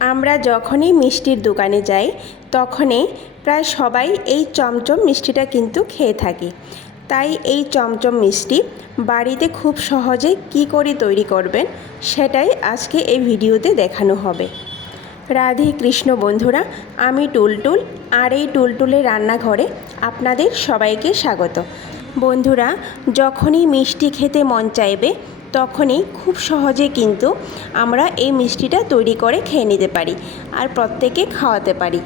আমরা যখনই মিষ্টির দোকানে যাই তখনই প্রায় সবাই এই চমচম মিষ্টিটা কিন্তু খেয়ে থাকি। তাই এই চমচম মিষ্টি বাড়িতে খুব সহজে কি করে তৈরি করবেন সেটাই আজকে এই ভিডিওতে দেখানো হবে। রাধে কৃষ্ণ বন্ধুরা, আমি টুলটুল, আর এই টুলটুলের রান্নাঘরে আপনাদের সবাইকে স্বাগত। বন্ধুরা, যখনই মিষ্টি খেতে মন চাইবে তখনই খুব সহজে কিন্তু আমরা এই মিষ্টিটা তৈরি করে খেয়ে নিতে পারি আর প্রত্যেককে খাওয়াতে পারি।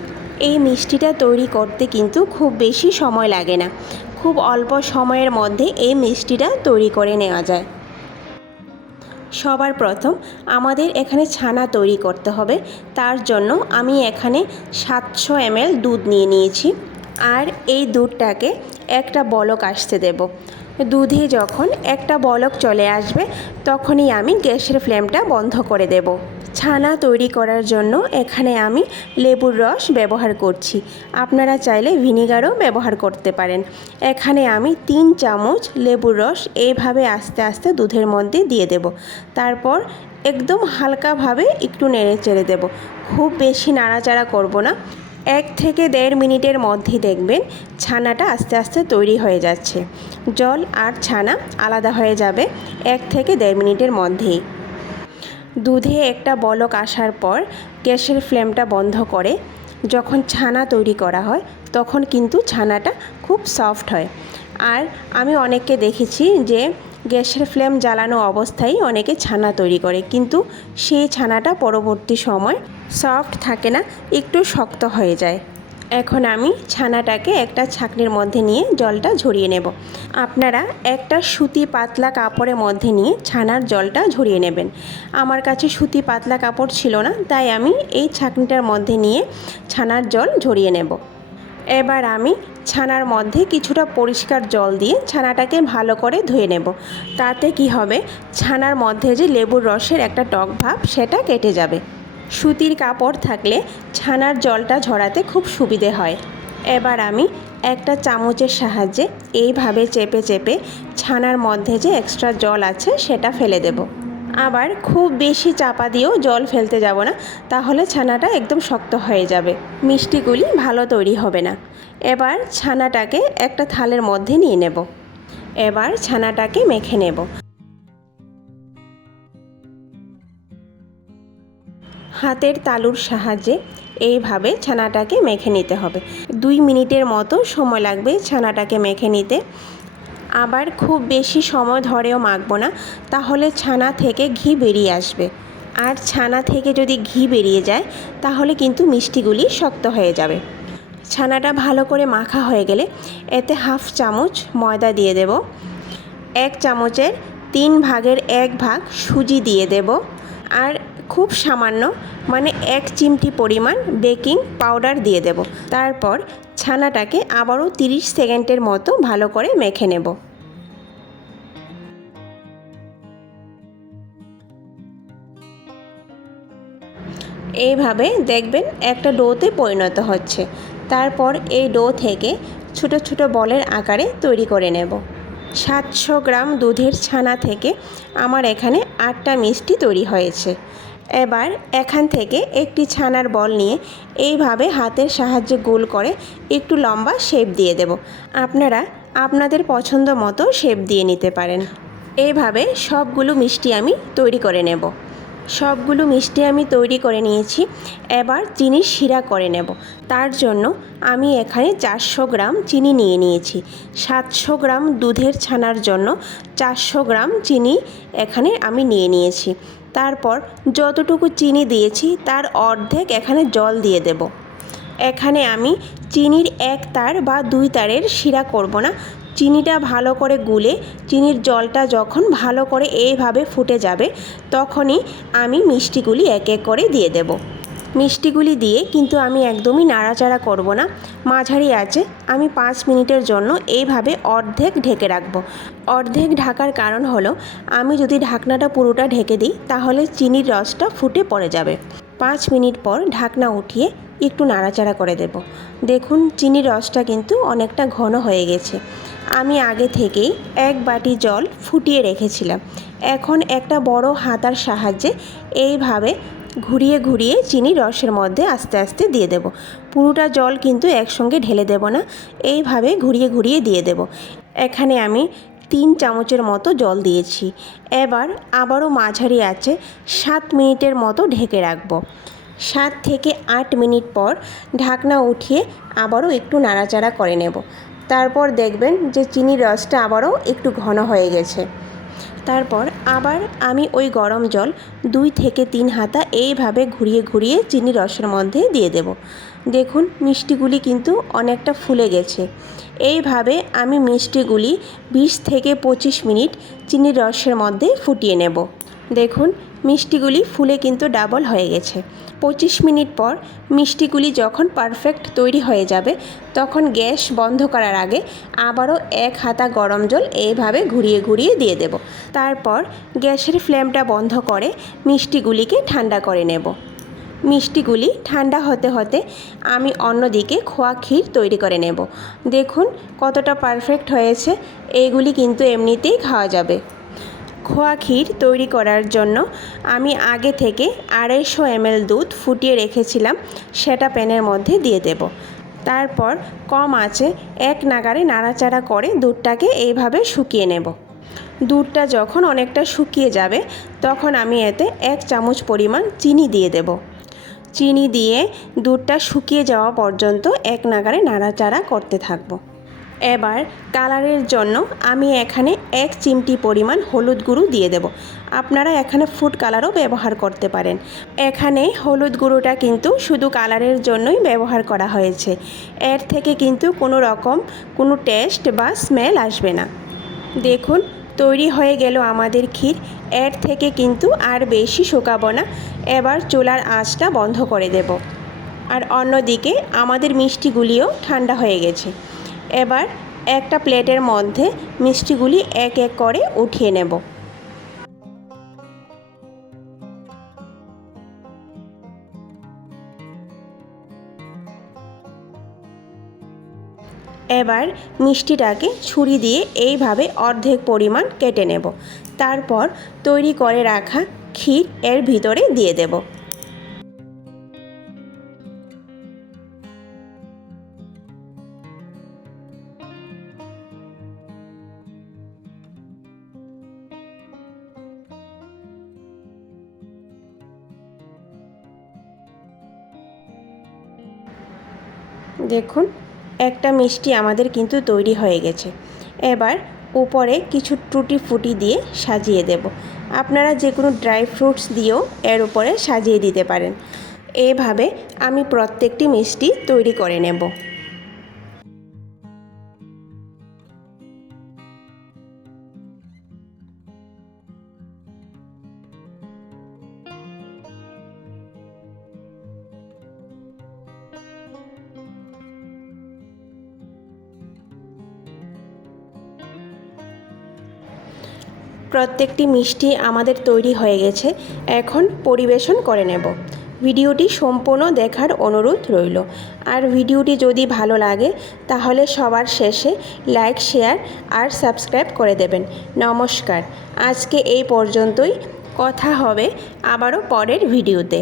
এই মিষ্টিটা তৈরি করতে কিন্তু খুব বেশি সময় লাগে না, খুব অল্প সময়ের মধ্যে এই মিষ্টিটা তৈরি করে নেওয়া যায়। সবার প্রথম আমাদের এখানে ছানা তৈরি করতে হবে। তার জন্য আমি এখানে 700 ml দুধ নিয়ে নিয়েছি, আর এই দুধটাকে একটা বলক আসতে দেব। দুধে যখন একটা বলক চলে আসবে তখনই আমি গ্যাসের ফ্লেমটা বন্ধ করে দেব। ছানা তৈরি করার জন্য এখানে আমি লেবুর রস ব্যবহার করছি, আপনারা চাইলে ভিনেগারও ব্যবহার করতে পারেন। এখানে আমি 3 চামচ লেবুর রস এইভাবে আস্তে আস্তে দুধের মধ্যে দিয়ে দেব। তারপর একদম হালকাভাবে একটু নেড়ে চেড়ে দেব, খুব বেশি নাড়াচাড়া করব না। 1 থেকে 1.5 মিনিটের মধ্যেই দেখবেন ছানাটা আস্তে আস্তে তৈরি হয়ে যাচ্ছে। জল আর ছানা আলাদা হয়ে যাবে 1 থেকে 1.5 মিনিটের মধ্যেই। দুধে একটা বলক আসার পর গ্যাসের ফ্লেমটা বন্ধ করে যখন ছানা তৈরি করা হয় তখন কিন্তু ছানাটা খুব সফট হয়। আর আমি অনেককে দেখেছি যে গ্যাসের ফ্লেম জ্বালানো অবস্থায় অনেকে ছানা তৈরি করে, কিন্তু সেই ছানাটা পরবর্তী সময় সফট থাকে না, একটু শক্ত হয়ে যায়। এখন আমি ছানাটাকে একটা ছাঁকনির মধ্যে নিয়ে জলটা ঝরিয়ে নেব। আপনারা একটা সুতি পাতলা কাপড়ের মধ্যে নিয়ে ছানার জলটা ঝরিয়ে নেবেন। আমার কাছে সুতি পাতলা কাপড় ছিল না, তাই আমি এই ছাঁকনিটার মধ্যে নিয়ে ছানার জল ঝরিয়ে নেব। এবার আমি ছানার মধ্যে কিছুটা পরিষ্কার জল দিয়ে ছানাটাকে ভালো করে ধুয়ে নেব। তাতে কি হবে, ছানার মধ্যে যে লেবুর রসের একটা টক ভাব সেটা কেটে যাবে। সুতির কাপড় থাকলে ছানার জলটা ঝরাতে খুব সুবিধে হয়। এবার আমি একটা চামচের সাহায্যে এইভাবে চেপে চেপে ছানার মধ্যে যে এক্সট্রা জল আছে সেটা ফেলে দেব। আবার খুব বেশি চাপা দিয়েও জল ফেলতে যাব না, তাহলে ছানাটা একদম শক্ত হয়ে যাবে, মিষ্টিগুলি ভালো তৈরি হবে না। এবার ছানাটাকে একটা থালের মধ্যে নিয়ে নেব। এবার ছানাটাকে মেখে নেব। হাতের তালুর সাহায্যে এইভাবে ছানাটাকে মেখে নিতে হবে। 2 মিনিটের মতো সময় লাগবে ছানাটাকে মেখে নিতে। আবার খুব বেশি সময় ধরেও মাখবো না, তাহলে ছানা থেকে ঘি বেরিয়ে আসবে। আর ছানা থেকে যদি ঘি বেরিয়ে যায় তাহলে কিন্তু মিষ্টিগুলি শক্ত হয়ে যাবে। ছানাটা ভালো করে মাখা হয়ে গেলে এতে 1/2 চামচ ময়দা দিয়ে দেব। 1 চামচের 3 ভাগের 1 ভাগ সুজি দিয়ে দেব। আর খুব সামান্য মানে 1 চিমটি পরিমাণ বেকিং পাউডার দিয়ে দেব। তারপর ছানাটাকে আবারও 30 সেকেন্ডের মতো ভালো করে মেখে নেব। এইভাবে দেখবেন একটা ডোতে পরিণত হচ্ছে। তারপর এই ডো থেকে ছোট ছোট বলের আকারে তৈরি করে নেব। 700 গ্রাম দুধের ছানা থেকে আমার এখানে 8টা মিষ্টি তৈরি হয়েছে। এবার এখান থেকে একটি ছানার বল নিয়ে এইভাবে হাতের সাহায্যে গোল করে একটু লম্বা শেপ দিয়ে দেব। আপনারা আপনাদের পছন্দ মতো শেপ দিয়ে নিতে পারেন। এইভাবে সবগুলো মিষ্টি আমি তৈরি করে নেব। সবগুলো মিষ্টি আমি তৈরি করে নিয়েছি। এবার চিনির শিরা করে নেব। তার জন্য আমি এখানে 400 গ্রাম চিনি নিয়ে নিয়েছি। 700 গ্রাম দুধের ছানার জন্য 400 গ্রাম চিনি এখানে আমি নিয়ে নিয়েছি। তারপর যতটুকু চিনি দিয়েছি তার অর্ধেক এখানে জল দিয়ে দেব। এখানে আমি চিনির 1 তার বা 2 তারের শিরা করব না। চিনিটা ভালো করে গুলে চিনির জলটা যখন ভালো করে এইভাবে ফুটে যাবে তখনই আমি মিষ্টিগুলি এক এক করে দিয়ে দেব। মিষ্টিগুলি দিয়ে কিন্তু আমি একদমই নাড়াচাড়া করব না, মাঝারি আঁচে আমি 5 মিনিটের জন্য এইভাবে অর্ধেক ঢেকে রাখব। অর্ধেক ঢাকার কারণ হলো আমি যদি ঢাকনাটা পুরোটা ঢেকে দিই তাহলে চিনির রসটা ফুটে পড়ে যাবে। 5 মিনিট পর ঢাকনা উঠিয়ে একটু নাড়াচাড়া করে দেব। দেখুন চিনির রসটা কিন্তু অনেকটা ঘন হয়ে গেছে। আমি আগে থেকেই 1 বাটি জল ফুটিয়ে রেখেছিলাম। এখন একটা বড় হাতার সাহায্যে এইভাবে ঘুরিয়ে ঘুরিয়ে চিনি রসের মধ্যে আস্তে আস্তে দিয়ে দেব। পুরোটা জল কিন্তু একসঙ্গে ঢেলে দেব না, এইভাবে ঘুরিয়ে ঘুরিয়ে দিয়ে দেব। এখানে আমি 3 চামচের মতো জল দিয়েছি। এবার আবারও মাঝারি আঁচে 7 মিনিটের মতো ঢেকে রাখবো। 7 থেকে 8 মিনিট পর ঢাকনা উঠিয়ে আবারও একটু নাড়াচাড়া করে নেব। তারপর দেখবেন যে চিনির রসটা আবারও একটু ঘন হয়ে গেছে। তারপর আবার আমি ওই গরম জল 2 থেকে 3 হাতা এইভাবে ঘুরিয়ে ঘুরিয়ে চিনি রসের মধ্যে দিয়ে দেব। দেখুন মিষ্টিগুলি কিন্তু অনেকটা ফুলে গেছে। এইভাবে আমি মিষ্টিগুলি 20 থেকে 25 মিনিট চিনির রসের মধ্যে ফুটিয়ে নেব। দেখুন মিষ্টিগুলি ফুলে কিন্তু ডাবল হয়ে গেছে। 25 মিনিট পর মিষ্টিগুলি যখন পারফেক্ট তৈরি হয়ে যাবে তখন গ্যাস বন্ধ করার আগে আবারও 1 হাতা গরম জল এইভাবে ঘুরিয়ে ঘুরিয়ে দিয়ে দেব। তারপর গ্যাসের ফ্লেমটা বন্ধ করে মিষ্টিগুলিকে ঠান্ডা করে নেব। মিষ্টিগুলি ঠান্ডা হতে হতে আমি অন্যদিকে খোয়া ক্ষীর তৈরি করে নেব। দেখুন কতটা পারফেক্ট হয়েছে। এইগুলি কিন্তু এমনিতেই খাওয়া যাবে। খোয়া ক্ষীর তৈরি করার জন্য আমি আগে থেকে 250 ml দুধ ফুটিয়ে রেখেছিলাম, সেটা প্যানের মধ্যে দিয়ে দেব। তারপর কম আঁচে এক নাগাড়ে নাড়াচাড়া করে দুধটাকে এইভাবে শুকিয়ে নেব। দুধটা যখন অনেকটা শুকিয়ে যাবে তখন আমি এতে 1 চামচ পরিমাণ চিনি দিয়ে দেব। চিনি দিয়ে দুধটা শুকিয়ে যাওয়া পর্যন্ত এক নাগাড়ে নাড়াচাড়া করতে থাকবো। এবার কালারের জন্য আমি এখানে 1 চিমটি পরিমাণ হলুদ গুঁড়ো দিয়ে দেব। আপনারা এখানে ফুড কালারও ব্যবহার করতে পারেন। এখানে হলুদ গুঁড়োটা কিন্তু শুধু কালারের জন্যই ব্যবহার করা হয়েছে। এর থেকে কিন্তু কোনো রকম কোনো টেস্ট বা স্মেল আসবে না। দেখুন তৈরি হয়ে গেল আমাদের ক্ষীর। এর থেকে কিন্তু আর বেশি শুকাবো না। এবার চুলার আঁচটা বন্ধ করে দেব। আর অন্যদিকে আমাদের মিষ্টিগুলিও ঠান্ডা হয়ে গেছে। এবার একটা প্লেটের মধ্যে মিষ্টিগুলি এক এক করে উঠিয়ে নেব। এবার মিষ্টিটাকে ছুরি দিয়ে এইভাবে অর্ধেক পরিমাণ কেটে নেব। তারপর তৈরি করে রাখা ক্ষীর এর ভিতরে দিয়ে দেব। দেখুন একটা মিষ্টি আমাদের কিন্তু তৈরি হয়ে গেছে। এবার উপরে কিছু টুটি ফুটি দিয়ে সাজিয়ে দেব। আপনারা যে কোনো ড্রাই ফ্রুটস দিয়েও এর উপরে সাজিয়ে দিতে পারেন। এভাবে আমি প্রত্যেকটি মিষ্টি তৈরি করে নেব। প্রত্যেকটি মিষ্টি আমাদের তৈরি হয়ে গেছে। এখন পরিবেশন করে নেব। ভিডিওটি সম্পূর্ণ দেখার অনুরোধ রইল। আর ভিডিওটি যদি ভালো লাগে তাহলে সবার শেষে লাইক, শেয়ার আর সাবস্ক্রাইব করে দেবেন। নমস্কার, আজকে এই পর্যন্তই। কথা হবে আবারও পরের ভিডিওতে।